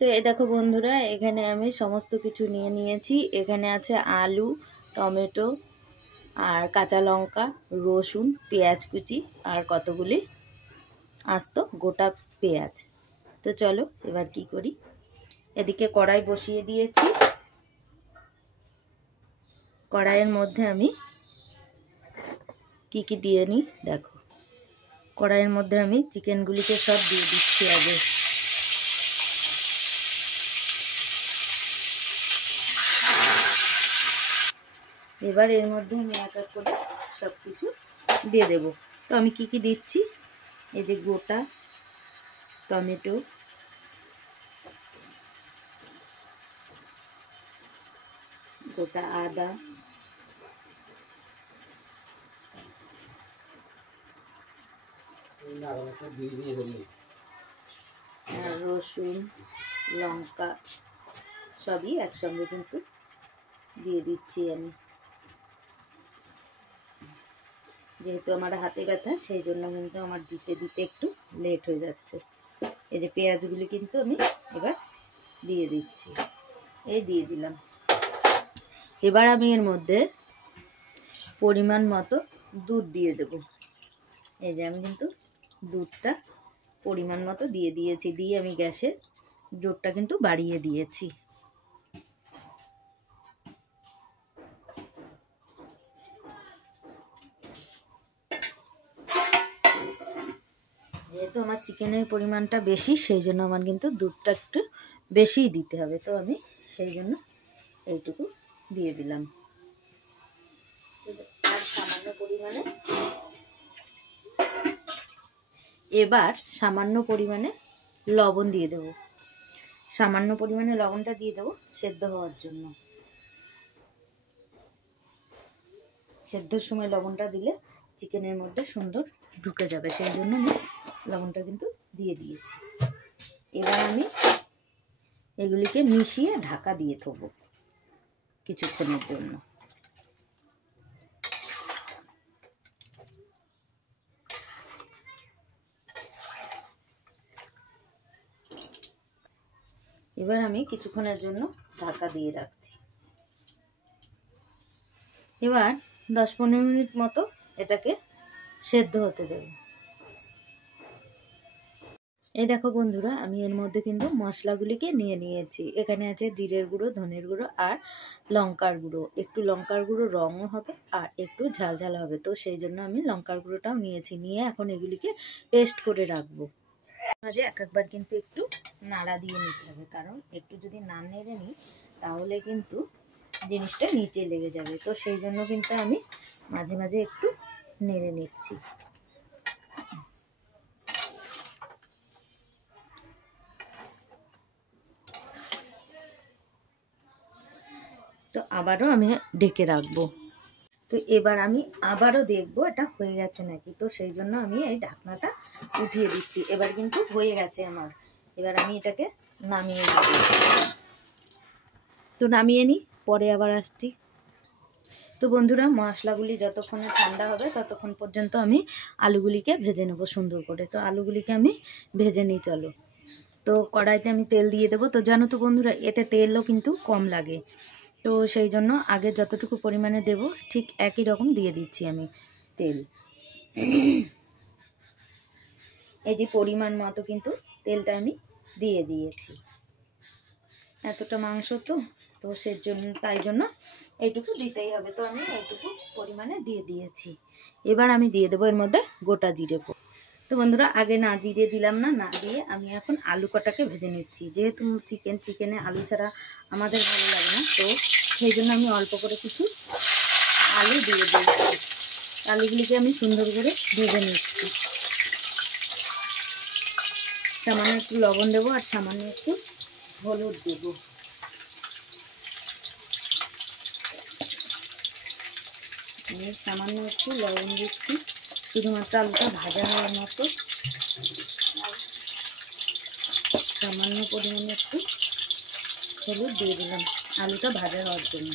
তো এই দেখো বন্ধুরা, এখানে আমি সমস্ত কিছু নিয়ে নিয়েছি। এখানে আছে আলু, টমেটো আর কাঁচা লঙ্কা, রসুন, পেঁয়াজ কুচি আর কতগুলি আস্ত গোটা পেঁয়াজ। তো চলো এবার কি করি। এদিকে কড়াই বসিয়ে দিয়েছি। কড়াইয়ের মধ্যে আমি কি কি দিয়ে নিই দেখো। কড়াইয়ের মধ্যে আমি চিকেনগুলিকে সব দিয়ে দিচ্ছি আগে। এবার এর মধ্যে আমি এক এক করে সব কিছু দিয়ে দেব। তো আমি কি কি দিচ্ছি, এই যে গোটা টমেটো, গোটা আদা, রসুন, লঙ্কা সবই একসঙ্গে কিন্তু দিয়ে দিচ্ছি আমি। যেহেতু আমার হাতে ব্যথা সেই জন্য কিন্তু আমার দিতে দিতে একটু লেট হয়ে যাচ্ছে। এই যে পেঁয়াজগুলি কিন্তু আমি এবার দিয়ে দিচ্ছি, এই দিয়ে দিলাম। এবার আমি এর মধ্যে পরিমাণ মতো দুধ দিয়ে দেব। এই যে আমি কিন্তু দুধটা পরিমাণ মতো দিয়ে দিয়েছি, দিয়ে আমি গ্যাসের জোরটা কিন্তু বাড়িয়ে দিয়েছি। যেহেতু আমার চিকেনের পরিমাণটা বেশি সেই জন্য আমার কিন্তু দুধটা একটু বেশিই দিতে হবে। তো আমি সেই জন্য এইটুকু দিয়ে দিলাম। আর সামান্য পরিমাণে এবার সামান্য পরিমাণে লবণ দিয়ে দেব। সামান্য পরিমাণে লবণটা দিয়ে দেবো সেদ্ধ হওয়ার জন্য। সেদ্ধর সময় লবণটা দিলে চিকেনের মধ্যে সুন্দর ঢুকে যাবে, সেই জন্য আমি লবণটা কিন্তু দিয়ে দিয়েছি। এবার আমি এগুলিকে মিশিয়ে ঢাকা দিয়ে দেবো কিছুক্ষণের জন্য। এবার আমি কিছুক্ষণের জন্য ঢাকা দিয়ে রাখছি। এবার 10-15 মিনিট মতো এটাকে সেদ্ধ হতে দেব। এই দেখো বন্ধুরা, আমি এর মধ্যে কিন্তু মশলাগুলিকে নিয়ে নিয়েছি। এখানে আছে জিরের গুঁড়ো, ধনের গুঁড়ো আর লঙ্কার গুঁড়ো। একটু লঙ্কার গুঁড়ো রঙও হবে আর একটু ঝাল ঝাল হবে, তো সেই জন্য আমি লঙ্কার গুঁড়োটাও নিয়েছি। নিয়ে এখন এগুলিকে পেস্ট করে রাখবো। মাঝে এক একবার কিন্তু একটু নাড়া দিয়ে নিতে হবে, কারণ একটু যদি না নেড়ে নিই তাহলে কিন্তু জিনিসটা নিচে লেগে যাবে। তো সেই জন্য কিন্তু আমি মাঝে মাঝে একটু নেড়ে নিচ্ছি। তো আবারও আমি ঢেকে রাখবো। তো এবার আমি আবারও দেখবো এটা হয়ে গেছে নাকি। তো সেই জন্য আমি এই ঢাকনাটা উঠিয়ে দিচ্ছি। এবার কিন্তু হয়ে গেছে আমার। এবার আমি এটাকে নামিয়ে নেব। তো নামিয়ে নিই, পরে আবার আসছি। তো বন্ধুরা, মশলাগুলি যতক্ষণে ঠান্ডা হবে ততক্ষণ পর্যন্ত আমি আলুগুলিকে ভেজে নেব সুন্দর করে। তো আলুগুলিকে আমি ভেজে নিই চলো। তো কড়াইতে আমি তেল দিয়ে দেবো। তো জানো তো বন্ধুরা, এতে তেলও কিন্তু কম লাগে। তো সেই জন্য আগে যতটুকু পরিমাণে দেব ঠিক একই রকম দিয়ে দিচ্ছি আমি তেল। এই যে পরিমাণ মতো কিন্তু তেলটা আমি দিয়ে দিয়েছি। এতটা মাংস তো সে জন্য তাই জন্য এইটুকু দিতেই হবে। তো আমি এইটুকু পরিমাণে দিয়ে দিয়েছি। এবার আমি দিয়ে দেবো এর মধ্যে গোটা জিরে। তো বন্ধুরা, আগে না জিরে দিলাম না দিয়ে আমি এখন আলু কটাকে ভেজে নিচ্ছি। যেহেতু চিকেনে আলু ছাড়া আমাদের ভালো লাগে না, তো সেই জন্য আমি অল্প করে কিছু আলু দিয়ে দিচ্ছি। আলুগুলিকে আমি সুন্দর করে ভেজে নিচ্ছি। সামান্য একটু লবণ দেবো আর সামান্য একটু হলুদ দেবো। আমি সামান্য একটু লবণ দিচ্ছি শুধুমাত্র আলুটা ভাজা হওয়ার মতো। সামান্য পরিমাণে একটু হলুদ দিয়ে দিলাম আলুটা ভাজা হওয়ার জন্য।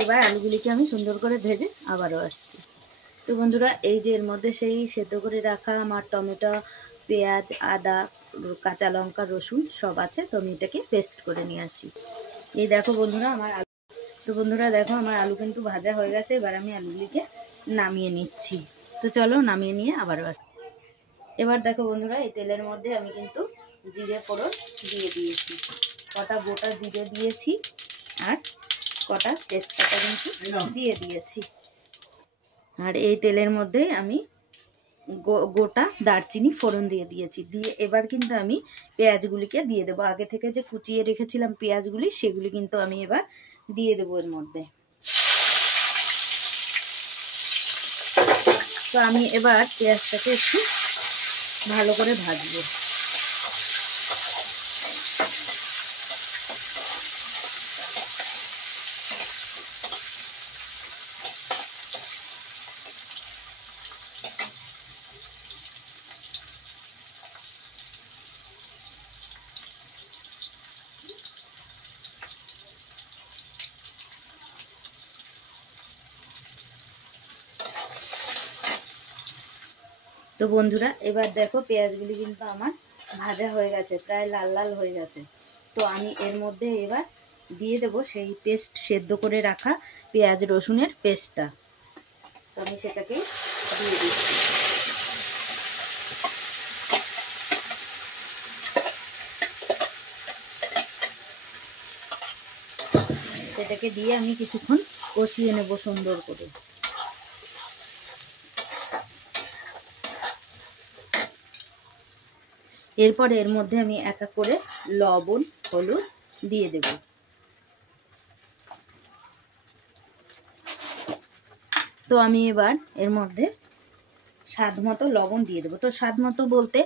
এবার আলুগুলিকে আমি সুন্দর করে ভেজে আবারও আসছি। তো তো বন্ধুরা এই যে এর মধ্যে সেই সেদ্ধ করে রাখা আমার টমেটো, পেঁয়াজ, আদা, কাঁচা লঙ্কা, রসুন সব আছে। তো আমি এটাকে পেস্ট করে নিয়ে আসি। এই দেখো বন্ধুরা আমার আলু, তো বন্ধুরা দেখো আমার আলু কিন্তু ভাজা হয়ে গেছে। এবার আমি আলুগুলিকে নামিয়ে নিচ্ছি। তো চলো নামিয়ে নিয়ে আবারও আসি। এবার দেখো বন্ধুরা এই তেলের মধ্যে আমি কিন্তু জিরে ফোড়ন দিয়ে দিয়েছি, কটা গোটা জিরে দিয়েছি আর কটা তেজপাতা কিন্তু দিয়ে দিয়েছি। আর এই তেলের মধ্যে আমি গোটা দারচিনি ফোড়ন দিয়ে দিয়েছি। দিয়ে এবার কিন্তু আমি পেঁয়াজগুলিকে দিয়ে দেবো। আগে থেকে যে কুচিয়ে রেখেছিলাম পেঁয়াজগুলি, সেগুলি কিন্তু আমি এবার দিয়ে দেবো এর মধ্যে। তো আমি এবার পেঁয়াজটাকে একটু ভালো করে ভাজবো। তো বন্ধুরা এবার দেখো পেঁয়াজগুলি কিন্তু আমার ভাজা হয়ে গেছে, প্রায় লাল লাল হয়ে গেছে। তো আমি এর মধ্যে এবার দিয়ে দেব সেই পেস্ট, সেদ্ধ করে রাখা পেঁয়াজ রসুনের পেস্টটা। তো আমি সেটাকে দিয়ে দিচ্ছি। সেটাকে দিয়ে আমি কিছুক্ষণ কষিয়ে নেব সুন্দর করে। এরপর এর মধ্যে আমি এক এক করে লবণ, হলুদ দিয়ে দেব। তো আমি এবার এর মধ্যে স্বাদ মতো লবণ দিয়ে দেবো। তো স্বাদ মতো বলতে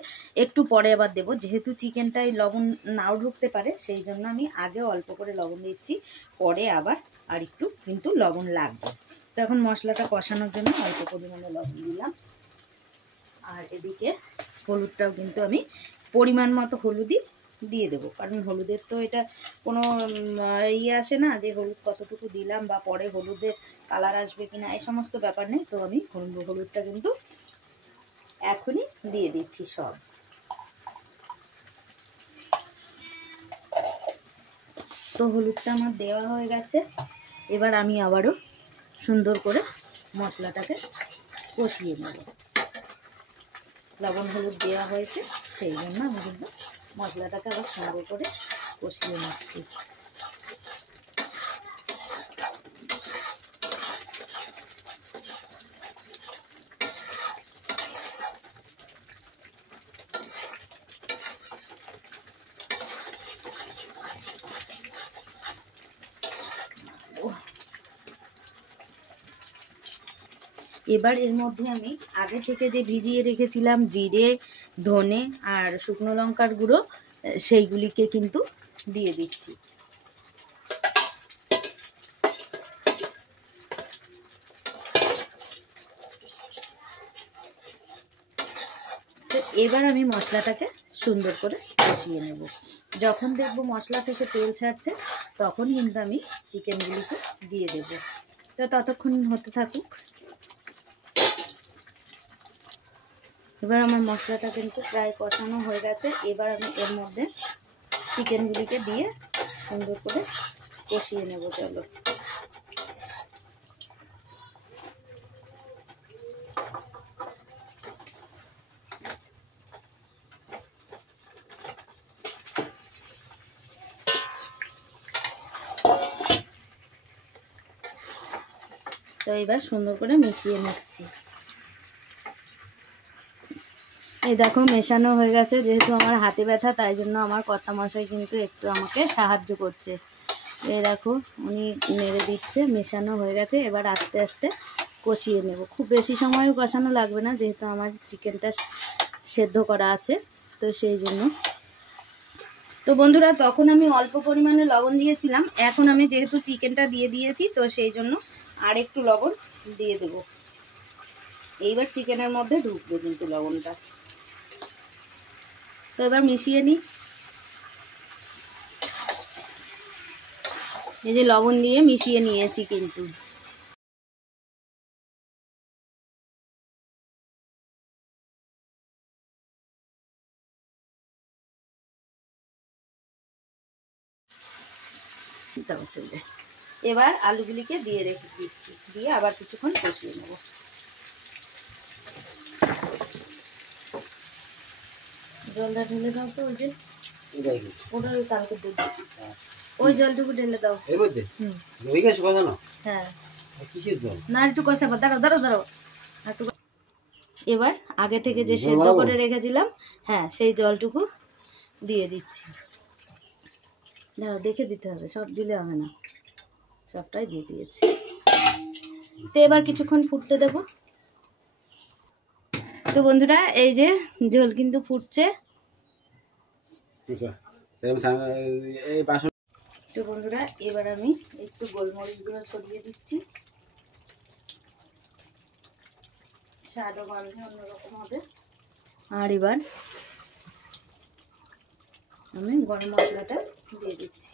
একটু পরে আবার দেবো, যেহেতু চিকেনটায় লবণ নাও ঢুকতে পারে, সেই জন্য আমি আগে অল্প করে লবণ দিচ্ছি, পরে আবার আর একটু কিন্তু লবণ লাগবে। তো এখন মশলাটা কষানোর জন্য অল্প পরিমাণে লবণ দিলাম। আর এদিকে হলুদটাও কিন্তু আমি পরিমাণ মতো হলুদই দিয়ে দেবো, কারণ হলুদের তো এটা কোনো ইয়ে আসে না যে হলুদ কতটুকু দিলাম বা পরে হলুদের কালার আসবে কিনা, এই সমস্ত ব্যাপার নেই। তো আমি হলুদটা কিন্তু এখনই দিয়ে দিচ্ছি সব। তো হলুদটা আমার দেওয়া হয়ে গেছে। এবার আমি আবারও সুন্দর করে মশলাটাকে কষিয়ে নেব। লবণ হলুদ দেওয়া হয়েছে, সেই জন্য আমি কিন্তু মশলাটাকে আবার সুন্দর করে কষিয়ে নিচ্ছি। এবার এর মধ্যে আমি আগে থেকে যে ভিজিয়ে রেখেছিলাম জিরে, ধনে আর শুকনো লঙ্কার গুঁড়ো, সেইগুলিকে কিন্তু দিয়ে দিচ্ছি। তো এবার আমি মশলাটাকে সুন্দর করে কষিয়ে নেব। যখন দেখব মশলা থেকে তেল ছাড়ছে, তখন কিন্তু আমি চিকেনগুলিকে দিয়ে দেব। তো ততক্ষণ হতে থাকুক। এবার আমার মশলাটা কিন্তু প্রায় কষানো হয়ে গেছে। এবার আমি এর মধ্যে চিকেনগুলিকে দিয়ে সুন্দর করে কষিয়ে নেব। চলো, তো এবার সুন্দর করে মিশিয়ে নিচ্ছি। এই দেখো মেশানো হয়ে গেছে। যেহেতু আমার হাতে ব্যথা, তাই জন্য আমার কর্তামশাই কিন্তু একটু আমাকে সাহায্য করছে। এই দেখো উনি নেড়ে দিচ্ছে, মেশানো হয়ে গেছে। এবার আস্তে আস্তে কষিয়ে নেব। খুব বেশি সময়ও কষানো লাগবে না, যেহেতু আমার চিকেনটা সেদ্ধ করা আছে, তো সেই জন্য। তো বন্ধুরা তখন আমি অল্প পরিমাণে লবণ দিয়েছিলাম, এখন আমি যেহেতু চিকেনটা দিয়ে দিয়েছি, তো সেই জন্য আর একটু লবণ দিয়ে দেব। এইবার চিকেনের মধ্যে ঢুকবে কিন্তু লবণটা। তো এবার মিশিয়ে নিই। এই যে লবণ দিয়ে মিশিয়ে নিয়েছি কিন্তু। তাও চলে। এবার আলুগুলিকে দিয়ে রেখে দিচ্ছি, দিয়ে আবার কিছুক্ষণ কষিয়ে নেব। জলটা ঢেলে দাও তো, ওই যে ওটা কালকে দুধ, ওই জলটুকু ঢেলে দাও। হ্যাঁ না, একটু কষাবো, দাঁড়াও দাঁড়াও দাঁড়াও একটু। এবার আগে থেকে যে সেদ্ধ করে রেখেছিলাম, হ্যাঁ সেই জলটুকু দিয়ে দিচ্ছি। দাঁড়াও, দেখে দিতে হবে, সব দিলে হবে না, সবটাই দিয়ে দিয়েছি। তো এবার কিছুক্ষণ ফুটতে দেব। তো বন্ধুরা এই যে ঝোল কিন্তু ফুটছে। তো বন্ধুরা এবার আমি একটু গোলমরিচ গুঁড়ো ছড়িয়ে দিচ্ছি, স্বাদ ও গন্ধে অন্যরকম হবে। আর এবার আমি গরম মশলাটা দিয়ে দিচ্ছি।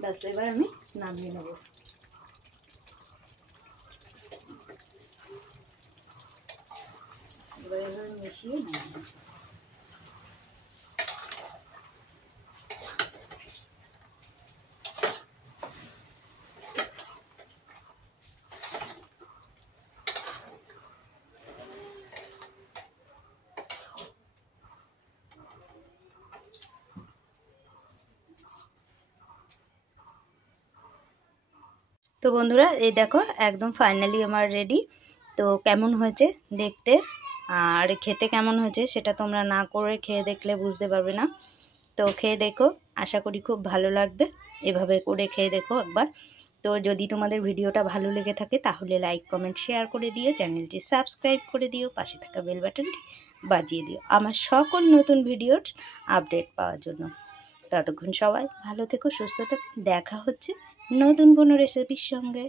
ব্যাস, এবার আমি নামিয়ে নেব। এবার এভাবে মিশিয়ে নেব। তো বন্ধুরা এই দেখো একদম ফাইনালি আমার রেডি। তো কেমন হয়েছে দেখতে আর খেতে কেমন হয়েছে সেটা তোমরা না করে খেয়ে দেখলে বুঝতে পারবে না। তো খেয়ে দেখো, আশা করি খুব ভালো লাগবে। এভাবে করে খেয়ে দেখো একবার। তো যদি তোমাদের ভিডিওটা ভালো লেগে থাকে তাহলে লাইক কমেন্ট শেয়ার করে দিও, চ্যানেলটি সাবস্ক্রাইব করে দিও, পাশে থাকা বেল বাটনটি বাজিয়ে দিও আমার সকল নতুন ভিডিওর আপডেট পাওয়ার জন্য। ততক্ষণ সবাই ভালো থেকো, সুস্থ থেকো, দেখা হচ্ছে নতুন কোনো রেসিপির সঙ্গে।